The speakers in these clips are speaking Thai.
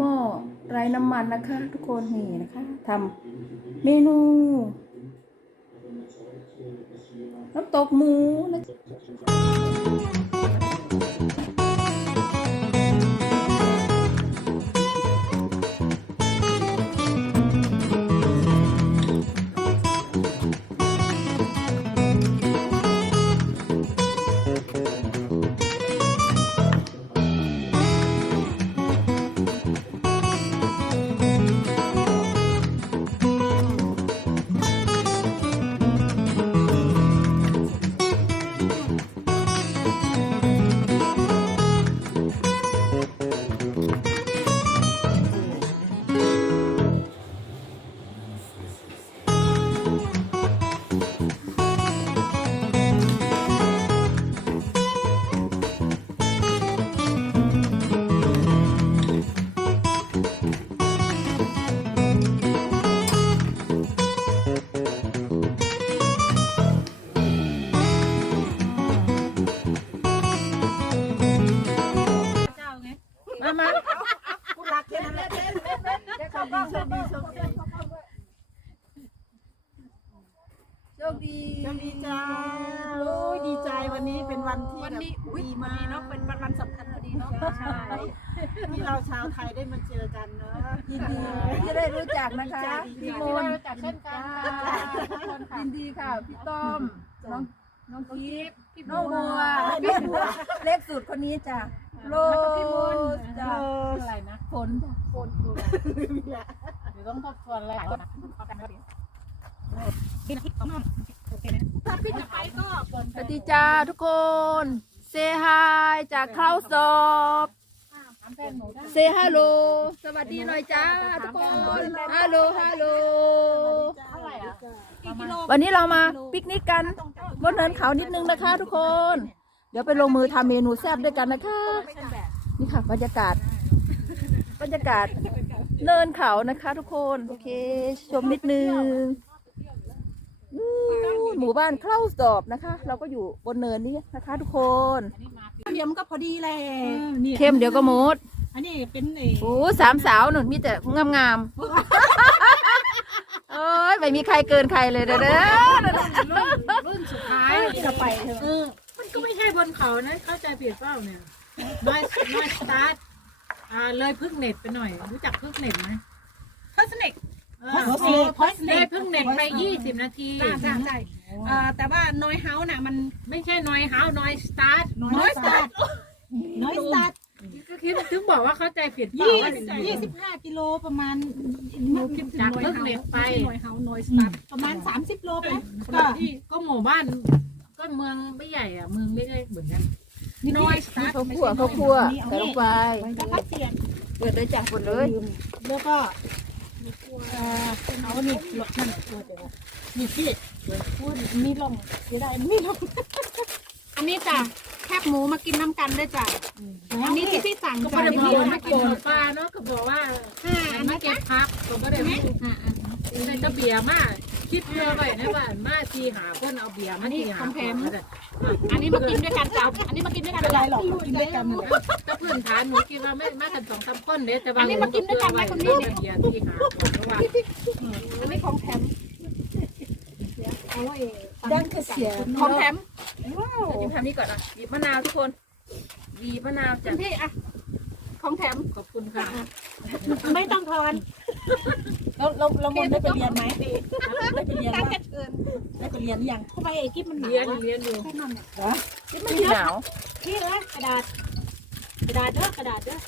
หม้อไร้น้ำมันนะคะ ทุกคนนี่นะคะทำเมนู น้ำตกหมูนะ โชคดีโชคดีโชคดีโชคดีจ้าโอ้ยดีใจวันนี้เป็นวันที่วันนี้แบบอุ้ยดีพอมากดีเนาะเป็นวันวันสำคัญพอดีเนาะใช่ที่เราชาวไทยได้มาเจอกันเนาะยินดีที่ได้รู้จักนะคะดีใจพี่มที่นได้ต์รู้จักเช่นกันจ้าค่ะทุกคนค่ะยินดีค่ะพี่ต้อมน้องน้องกีฟพี่น้องบัวพี่พี่บับัววเล็กสุดคนนี้จ้ะโรแล้ จ้ะโคนดูนี่และเดี๋ยวต้องทบทวนหลายๆนะเอากันนะเดี๋ยวนะพี่ต้องโอเคนะถ้าพี่จะไปก็เกินสวัสดีจ้าทุกคนเซฮายจากเข้าสอบถามแฟนหนูได้เซฮัลโหลสวัสดีหน่อยจ้าทุกคนฮัลโหลฮัลโหลเท่าไหร่อะกี่กิโลวันนี้เรามาปิกนิกกันบนเนินเขานิดนึงนะคะ ทุกคน เดี๋ยวไปลงมือทำเมนูแซ่บด้วยกันนะคะ นี่ค่ะบรรยากาศ บรรยากาศเนินเขานะคะทุกคน โอเค ชมนิดนึงอู้หมู่บ้านเข้าสอบนะคะ เราก็อยู่บนเนินนี้นะคะ ทุกคนเดี๋ยวมันก็พอดีแหละเข้มเดี๋ยวก็หมดอันนี้เป็นไอ้โอ้สามสาวหนุนมีแต่งามๆเอ้ยไม่มีใครเกินใครเลยเด้อเด้อรุ่นสุดท้ายจะไปเถอะเออมันก็ไม่ใช่บนเขานะเข้าใจผิดเปล่าเนี่ย น้อยน้อยสตาร์ท อ่าเลยพึ่งเน็ตไปหน่อย รู้จักพึ่งเน็ตไหมพอสเน็กเออพอสเน็กพอสเลเน็ยกพึ่งเน็ตไปยี่สิบนาทีใช่ใช่ใช่เอ่อแต่ว่าน้อยเฮาส์น่ะมันไม่ใช่น้อยเฮาน้อยสตาร์ทน้อยสตาร์ทน้อยสตาร์ทก็คิดถึงบอกว่าเข้าใจผิดเปล่ายี่ว่ายี่สิบห้ากิโลประมาณจากเพิ่งเน็ตไปหน่วยเฮาหน่วยสตาร์ทประมาณสามสิบโลไปก็ที่ก็หมู่บ้าน ก็เมืองไม่ใหญ่อะเมืองเล็กๆเหมือนกัน น้อยสตาร์ทข้าวคั่วข้าวคั่วใส่ลงไปก็พัดเสียงเปิดเลยจ้ะเปิดเลย แล้วก็เอ่อเอานี่หลบนั่นตัวเดียวนี่พี่พูดมีลงเสียดายมีลงอันนี้จ้ะแคบหมูมากินน้ำกันด้วยจ้ะอันนี้ที่พี่สั่งก็จ้ะไม่ได้ที่บอกพี่ว่าไม่กินปลาเนาะก็บอกว่าห้าอันไม่นะเก็จ๊ะบพักผมก็ได้ใส่กระเบียร์มาก คิดเพื่อไว้นะว่ามาทีหาเพื่อนเอาเบียร์มาทีหาอันนี้มากินด้วยกันจ้ะอันนี้มากินด้วยกันเป็นไรจ้ะหรอกกินด้วยกันถ้าเพื่อนฐานหนูคิดว่าไม่มากันสองสามคนเด้แต่ว่าอันนี้มากินด้วยกันไหมคุณพี่เบียร์ที่หาเพราะว่าอันนี้ของแถมดังกระเสียของแถมเดี๋ยวทำนี้ก่อนอะบีบมะนาวทุกคนบีบมะนาวคุจ้ะณพี่อะของแถมขอบคุณค่ะ ไม่ต้องทอน เราเราเรามนได้ไปเรียนไหมได้ไปเรียนการว่าจะเชิญได้ไปเรียนยังทำไมไอ้กิ๊บมันหนาเรียนวะเรียนอยู่ให้มันเนี่ยไม่หนาว พี่เอ้ยกระดาษ กระดาษเด้อกระดาษเด้อ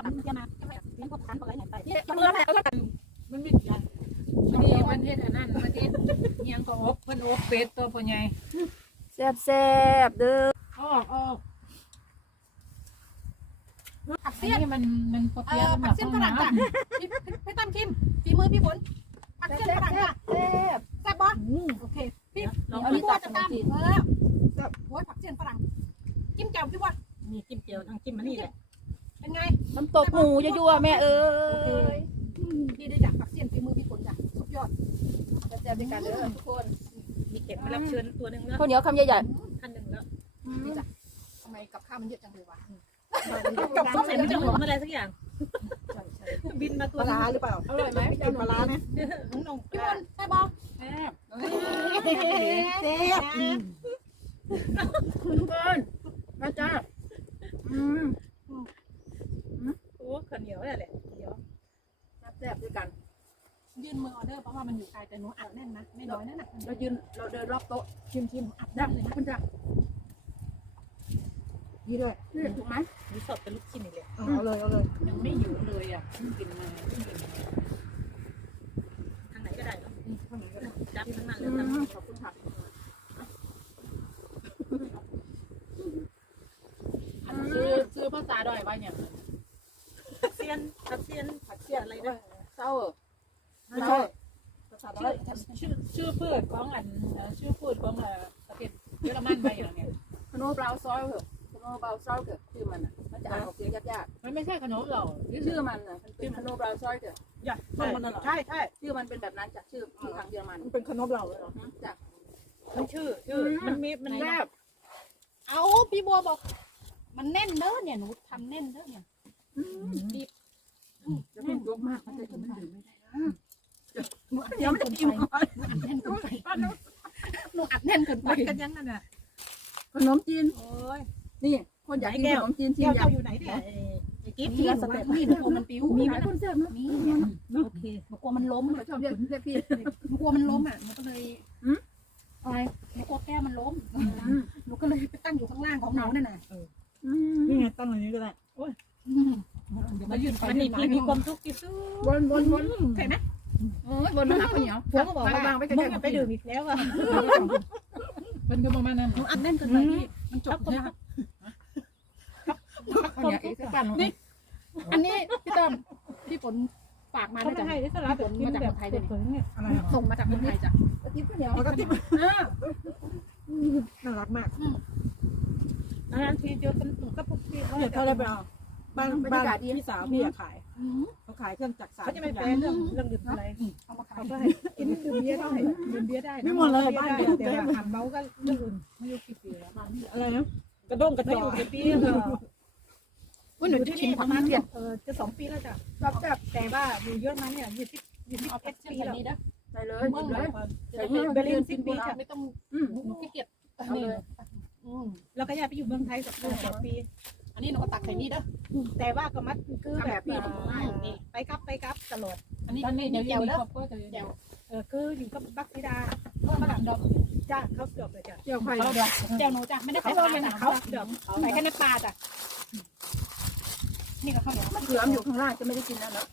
ดมันจะมาเนี่ยพวกทานอะไรไหนไปเนี่ยมือแล้วก็ตัดมันไม่ ยันมันนี่มันเฮ็ดอันนั้นมันเฮ็ดเนียงก็อบเพิ่นอบเป็ดตัวพ่อใหญ่แซ่บแซ่บเด้อออกออกผักอัเสี้นยนนี้มันมันปเอเปี๊ยะอสำหผัรักบเสี้ยนห้องฝรั่งน้จ้ะพี่พี่ตั้มชิมฝีมือพี่ฝนผักเสี้ยนฝรั่งจ้ะแซ่บแซ่บบ่โอเคพี่เอานี่พี่ตัว่าดจะขนตามมจีนเออแบบโอ้ยผักเสี้ยนฝรั่งจิ้มแจ่วพี่ว่ามีจิ้มเจียวทั้งจิ้มมันนี่แหละเป็นไง น้ำตกหมูยั่วๆแม่เอ้ย ดีได้จากผักเสี้ยนฝีมือพี่ฝนจ้ะสุดยอด แซ่บด้วยกันเด้อทุกคนมีเข็มมารับเชิญตัวหนึ่งแล้วข้าวเหนียวคำใหญ่ท่านหนึ่งแล้วนี่จ้ะทำไมกับข้าวมันเยอะจังเลยวะกับข้าวใส่มันจะหอมอะไรสักอย่าง บินมาตัวปลาร้าหรือเปล่าๆอร่อยไหมกินปลาร้าไหมน้องพี่ฝนแซ่บบ่ำแซ่บแซ่บทุกคนมาจ้าอืม โอ้ข้าวเหนียวนี่แหละเดี๋ยว แซ่บด้วยกัน ยื่นมือออเดอร์เพราะว่า มันอยู่ไกลแต่หนูอัดแน่นนะไม่น้อยนั่นน่ะเรายืนเราเดินรอบโต๊ะชิมชิมอัดได้แน่นเลยนะคุณจ้านี่ด้วยนี่ถูกไหมมีสดเป็นลูกชิ้นนี่แหละเอาเลยเอาเลยยังไม่อยู่เลยอะเพิ่งกินมาเพิ่งกินมาทางไหนก็ได้เนาะข้างไหนก็ได้จับทั้งนั้นเลอืยทั้งมขอบคุณค่ะอันซื้อซื้อภาษาดอยว่าอย่างนั้นผักเซียนผักเซียนผักเซียนอะไรนะเศร้าไม่ใช่ภาษา ชื่ใต้อชื่อชื่อพืชของอันเอ่อชื่อพืชของเอ่อประเทศเยอรมันไปอย่างเงี้ยขนมบราวน์ซอยเหรอขนมบราวน์ซอยเหรอชื่อมันอะมันจะอ่านออกเสียงยากมันไม่ใช่ขนมเราๆชื่อมันอะมันเป็นขนมบราวน์ซอยเหรออย่าต้นมันน่ะเหรอใช่ใช่ชื่อมันเป็นแบบนั้นจากชื่อชื่อทางเยอรมันมันเป็นขนมเราเลยเหรอจ้ะมันชื่อชื่อมันมีมันแซ่บเอาพี่บัวบอก มันแน่นเด้อเนี่ยหนูทำแน่นเด้อเนี่ยจะเป็นยกมากมันจะกินไม่ได้ เดี๋ยวมันจะกินก่อนอัดแน่นเกินไปหนูอัดแน่นเกินไปวัดกันยังนั่นน่ะขนมจีนโอ้ยนี่คนอยากกินขนมจีนชิมเจ้าอยาเจ้ากอยู่ไหนเนี่ยไอ้กิ๊บนี่หนูว่านี่หนูกลัวมันปิ้วมีมีไหมมันคนแซ่บนะมีโอเคหนูกลัวมันล้มเขาชอบเรียกเรียกพี่หนูกลัวมันล้มอะหนูก็เลยหืมอะไรหนูกลัวแก้วมันล้มหนูก็เลยไปตั้งอยู่ข้างล่างของหนูนั่นน่ะนี่ไงตั้งอย่างนี้ก็ได้อืมเดี๋ยวมายืนไปมันยืนี่นมาพี่มีความทุกข์ที่สุดวนวนวนใช่ไหม โอ้ยวนมาหาข้าวเหนียวผมก็บอกว่าบางไปมึใกล้งๆไปดื่มอีกแล้วอะเป็นก็ประมาณนั้นหนูอัดแน่นเกินไปพี่มันจบเนี่ยข้าวเหนียวอีกสักกันนี่อันนี้พี่ต้อมพี่ฝนฝากมาเขานะไม่จ๊ะให้ได้สลับแบบกินแบบไทยเลยเนี่ยอะไรอะส่งมาจากเมืองไทยจ้ะกินข้าวเหนียวปกติเออน่ารักมากอันนั้นทีเจอกันก็พวกพี่เดี๋ยวเท่าไรไปเอาบ้านบ้านพี่สาวพี่อะขายอืมเขาขายเครื่องจักรสานเขาจะไม่แปลเรื่องเรื่องดื่มอะไรเอามาขายเขาก็ให้กินดื่มเบียร์ได้ดื่มเบียร์ได้ไม่หมดเลยบ้านเดียวแต่เต็มว่าทำเมาก็เรื่องอื่นไม่รู้กี่ปีแล้วอะไรนะกระด้งกระไม่จออยู่กกี่ปีแล้วอุ้ยหนูจะชิมประมาณเนี่ยเออจะสองปีแล้วจ้ะชอบแซ่บแต่ว่าอยู่เยอะมาเนี่ยยี่สิบยี่สิบเอาเอ็เอ็ดดปีแบบแล้วนี้นะใส่เลยหยิบเลยจะเป็นเบอร์ลินสิบปีค่ะไม่ต้องอืมหนูขี้เกียจเอาเลยอืมแล้วก็ย้ายไปอยู่เมืองไทยสักสองปี อันนี้หนูก็ตักใส่นี่เด้อ แต่ว่าก็มัดคือแบบไปกลับไปกลับตลอดอันนี้ตอนนี้เดี๋เดี๋ยยววเจีเดี๋ยยววเด้อครอบครัวจะเจียวเออคืออยู่กับบักซิดาเพิ่มมะขามดอกจ้าเขาเกือบเลยจ้ะเจียวไข่เขาเดี๋ยวเจียวหนูจ้ะไม่ได้เขาใส่ลปงลาเลยจ้ะนะเขาเกือบใส่แค่น้ำปลาจ้ะนี่ก็ข้าวเหนียวมะเขือมอยู่ข้างล่างจะไม่ได้กินแล้วนะ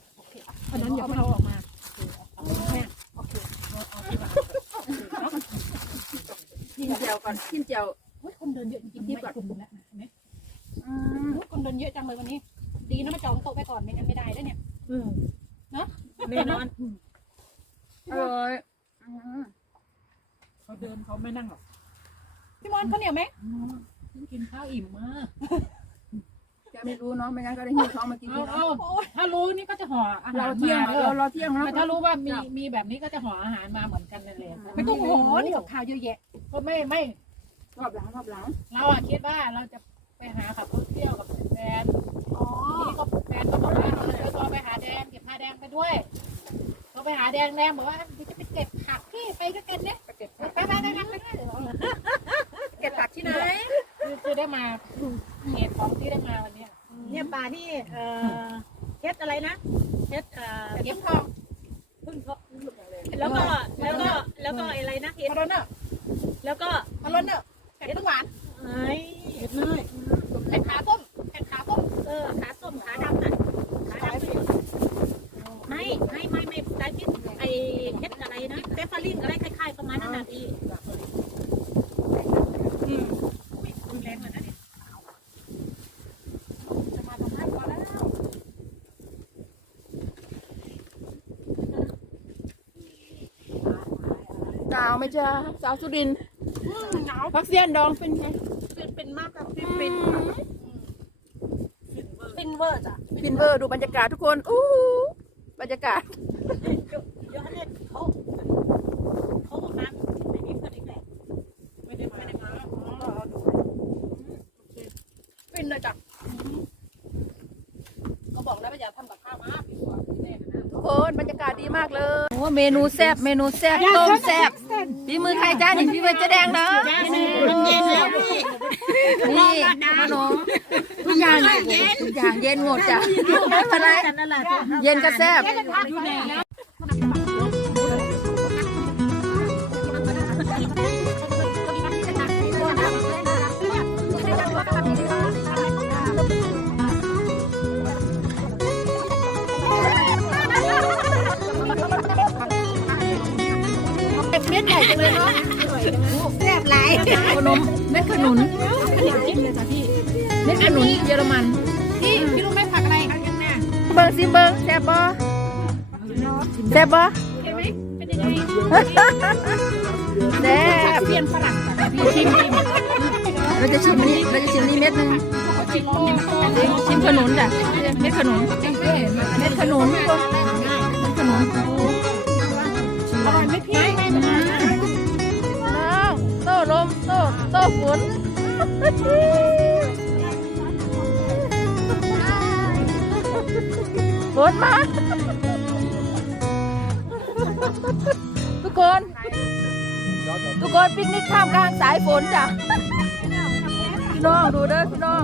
อันนั้นเดี๋ยวเอาออกมากินเจียวก่อนกินเจียวอุ้ยคนเดินเยอะจริงๆไม่กลุ่มแล้วเห็นไหม อืมคนเดินเยอะจังเลยวันนี้ ดีนะมาจองโต๊ะไปก่อนไม่งั้นไม่ได้แล้วเนี่ยแน่นอนอร่อยอืมเขาเดินเขาไม่นั่งหรอกพี่มอนข้าวเหนียวไหมกินข้าวอิ่มมาก แกไม่รู้เนาะไม่งั้นก็ได้หิ้วท้องมากินเอาที่เอาถ้ารู้นี่ก็จะห่ออาหาเรารเที่ยงมาเราเราเที่ยงแล้วแต่ถ้ารู้ว่ามีมีแบบนี้ก็จะห่ออาหารมาเหมือนกันนั่นแหละไม่ต้องโหนี่กับข้าวเยอะแยะ ก็ไม่ไม่รอบหลังรอบหลังเราอะคิดว่าเราจะ ไปหาแดงแดงบอกว่าจะไปเก็บผักพี่ไปด้วยกันเนี่ยไปเก็บไปไปไปไปไปเก็บผักที่ไหนคือได้มาเหตุของที่ได้มาวันเนี้ยเนี่ยป่านี่เอ่อเฮ็ดอะไรนะเฮ็ดเอ่อเก็บทองพึ่งเขาแล้วก็แล้วก็แล้วก็อะไรนะเห็ดมาแล้วเนอะแล้วก็มาแล้วเนอะเผ็ดหวานไอ้เห็ดน้อยเห็ดขาต้มเห็ดขาต้มเออขาส้มขาดำน่ะขาดำไม่ไม่ไม่ ไม่ได้ที่ไอเห็ดอะไรนะเปปเปอรินอะไรคล้ายๆประมาณนั้นนะพี่อืมอุ๊ยรุนแรงเหมือนกันเนี่ยจะมาทำให้พอนแล้วหนาวไหมจ๊ะสาวสุรินทร์พักเสียนดองเป็นไงเป็นเป็นมากกับเป็นเป็นฟินเวอร์จ้ะฟินเวอร์ดูบรรยากาศทุกคนอู้หูบรรยากาศ เดี๋ยวเนี่ยเขาเขาออกมาไม่มีเพื่อนอีกแหละ ไม่ได้มาไม่ได้มาก็เอาดูฟินเลยจ้ะ ก็บอกแล้วว่าอย่าทำกับข้าวมาพี่กว่าพี่แม่นะทุกคนบรรยากาศดีมากเลยโอ้เมนูแซ่บเมนูแซ่บต้มแซ่บฝีมือใครจ้านี่ฝีมือเจ๊แดงเนาะมันเย็นแล้วพี่นี่ขนมทุกอย่างทุกอย่างเย็นหมดจ้ะไม่เป็นไรกันนั่นแหละจ้ะเย็นก็แซ่บ อยู่ไหนแล้ว เม็ดใหญ่จังเลยเนาะแซ่บหลายขนมเม็ดขนุนเม็ดขนุนเยอรมันพี่พี่รู้ไหมผักอะไรคะยังแน่เบิ้งซิเบิ้งแซ่บบ่แซ่บบ่เห็นไหมเป็นยังไงแซ่บเปลี่ยนฝรั่งพี่ชิมชิมเราจะชิมอันนี้เราจะชิมนี่เม็ดหนึงชิมชิมชิมขนุนจ้ะเม็ดขนุนเม็ดขนุนเม็ดขนุนอร่อยไหมพี่น้องโต้ลมโต้โต้ฝนฝนมา ทุกคน ทุกคนปิกนิกท่ามกลางสายฝนจ้ะ พี่น้องดูเด้อพี่น้อง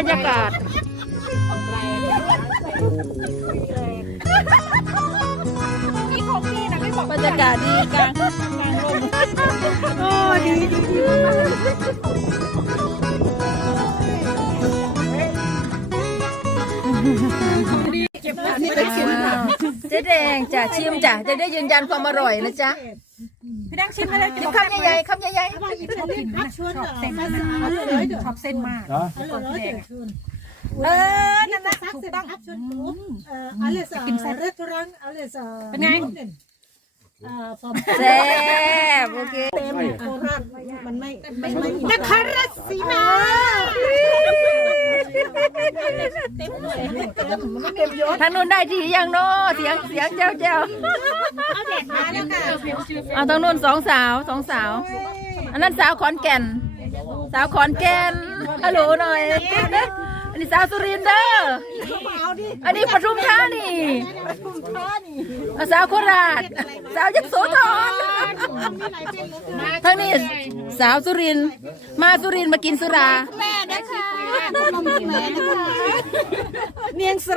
รรยากาศนี่ของพี่นะไม่บอกบรรยากาศดีกลางกลางลมโอ้ดีดีนี่เป็นฟินค่ะเจ๊แดงจ้ะชิมจ้ะจะได้ยืนยันความอร่อยนะจ๊ะ พี่ดังชิมมาเลยชิมคำใหญ่ๆคำใหญ่ชอบกินนะชอบเส้นมากชอบเส้นมากๆเออนั่นนะถูกต้อง Uh, alles uh, restaurant, alles uh, เป็นไง uh, from แซ่บโอเคเต็มโคราชมันไม่ไม่ไม่นครราชสีมา ทางนู้นได้ทียังเนาะเสียงเสียงเจ้าเจ้าเอาเด็ดมาแล้วค่ะเอาทางนู้นสองสาวสองสาว อันนั้นสาวขอนแก่น สาวขอนแก่นฮัลโหลหน่อย อันนี้สาวสุรินทร์เด้ออันนี้ปทุมธานีอะสาวโคราช สาวยักษ์โสธรทางนี้สาวสุรินมาสุรินมากินสุรา เนียงส